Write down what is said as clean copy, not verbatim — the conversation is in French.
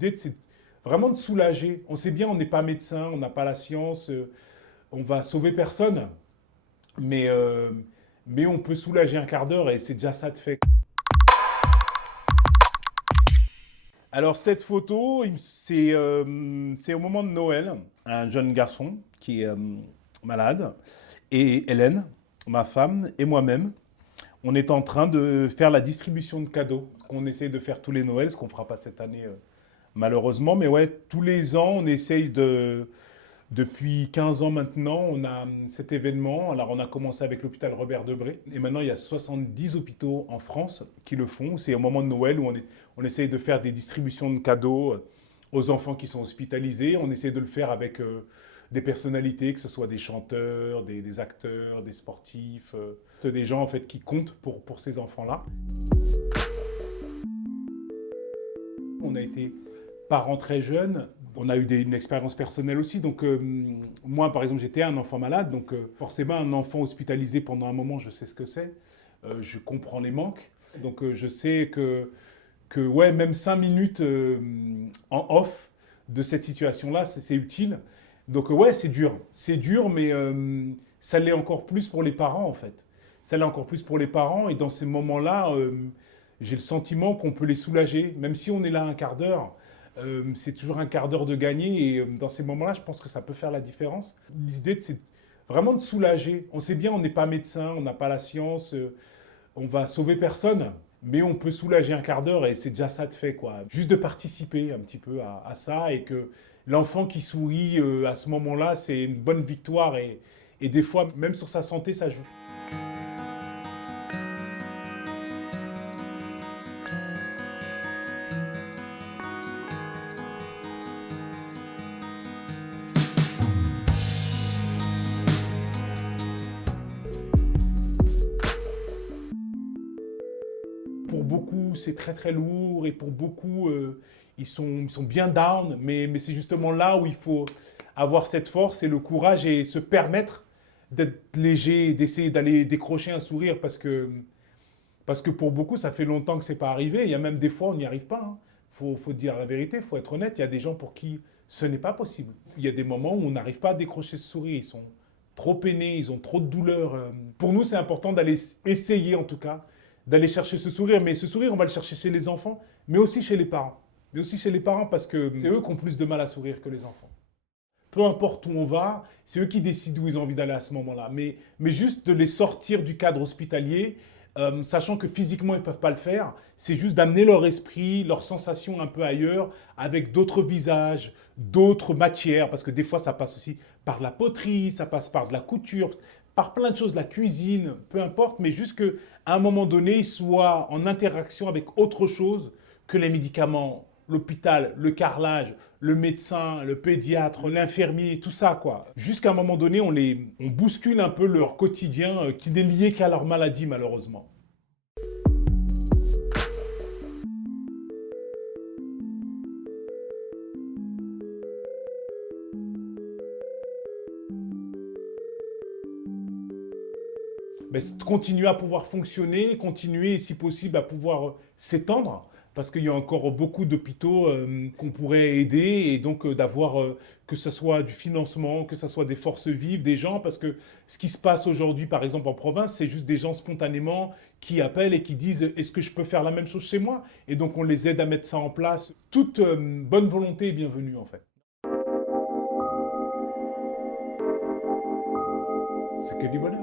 L'idée, c'est vraiment de soulager. On sait bien, on n'est pas médecin, on n'a pas la science, on va sauver personne, mais, euh, mais on peut soulager un quart d'heure et c'est déjà ça de fait. Alors cette photo, c'est au moment de Noël, un jeune garçon qui est malade, et Hélène, ma femme, et moi-même, on est en train de faire la distribution de cadeaux, ce qu'on essaie de faire tous les Noëls, ce qu'on ne fera pas cette année malheureusement, mais ouais, tous les ans, on essaye depuis 15 ans maintenant, on a cet événement. Alors, on a commencé avec l'hôpital Robert Debré. Et maintenant, il y a 70 hôpitaux en France qui le font. C'est au moment de Noël où on essaye de faire des distributions de cadeaux aux enfants qui sont hospitalisés. On essaie de le faire avec des personnalités, que ce soit des chanteurs, des acteurs, des sportifs, des gens en fait qui comptent pour ces enfants-là. On a été parents très jeunes. On a eu une expérience personnelle aussi. Donc, moi, par exemple, j'étais un enfant malade. Donc, forcément, un enfant hospitalisé pendant un moment, je sais ce que c'est. Je comprends les manques. Donc, je sais que ouais, même 5 minutes en off de cette situation-là, c'est utile. Donc, ouais, c'est dur. C'est dur, mais ça l'est encore plus pour les parents, en fait. Ça l'est encore plus pour les parents. Et dans ces moments-là, j'ai le sentiment qu'on peut les soulager. Même si on est là un quart d'heure, c'est toujours un quart d'heure de gagner. Et dans ces moments-là, je pense que ça peut faire la différence. L'idée, c'est vraiment de soulager. On sait bien, on n'est pas médecin, on n'a pas la science, on va sauver personne. Mais on peut soulager un quart d'heure et c'est déjà ça de fait, quoi. Juste de participer un petit peu à ça et que l'enfant qui sourit à ce moment-là, c'est une bonne victoire et des fois, même sur sa santé, ça joue. Pour beaucoup, c'est très très lourd et pour beaucoup, ils sont bien down, mais c'est justement là où il faut avoir cette force et le courage et se permettre d'être léger, d'essayer d'aller décrocher un sourire parce que pour beaucoup, ça fait longtemps que c'est pas arrivé. Il y a même des fois, on n'y arrive pas. Hein. Faut dire la vérité, il faut être honnête. Il y a des gens pour qui ce n'est pas possible. Il y a des moments où on n'arrive pas à décrocher ce sourire. Ils sont trop peinés, ils ont trop de douleur. Pour nous, c'est important d'aller essayer, en tout cas, d'aller chercher ce sourire. Mais ce sourire, on va le chercher chez les enfants, mais aussi chez les parents. Mais aussi chez les parents parce que c'est eux qui ont plus de mal à sourire que les enfants. Peu importe où on va, c'est eux qui décident où ils ont envie d'aller à ce moment-là. Mais juste de les sortir du cadre hospitalier, sachant que physiquement ils ne peuvent pas le faire, c'est juste d'amener leur esprit, leurs sensations un peu ailleurs, avec d'autres visages, d'autres matières, parce que des fois ça passe aussi par de la poterie, ça passe par de la couture, par plein de choses, la cuisine, peu importe, mais juste qu'à un moment donné, ils soient en interaction avec autre chose que les médicaments, l'hôpital, le carrelage, le médecin, le pédiatre, l'infirmier, tout ça, quoi. Jusqu'à un moment donné, on bouscule un peu leur quotidien qui n'est lié qu'à leur maladie, malheureusement. Mais c'est de continuer à pouvoir fonctionner, continuer, si possible, à pouvoir s'étendre, parce qu'il y a encore beaucoup d'hôpitaux qu'on pourrait aider, et donc d'avoir, que ce soit du financement, que ce soit des forces vives, des gens, parce que ce qui se passe aujourd'hui, par exemple en province, c'est juste des gens spontanément qui appellent et qui disent est-ce que je peux faire la même chose chez moi? Et donc on les aide à mettre ça en place. Toute bonne volonté est bienvenue, en fait. C'est que du bonheur.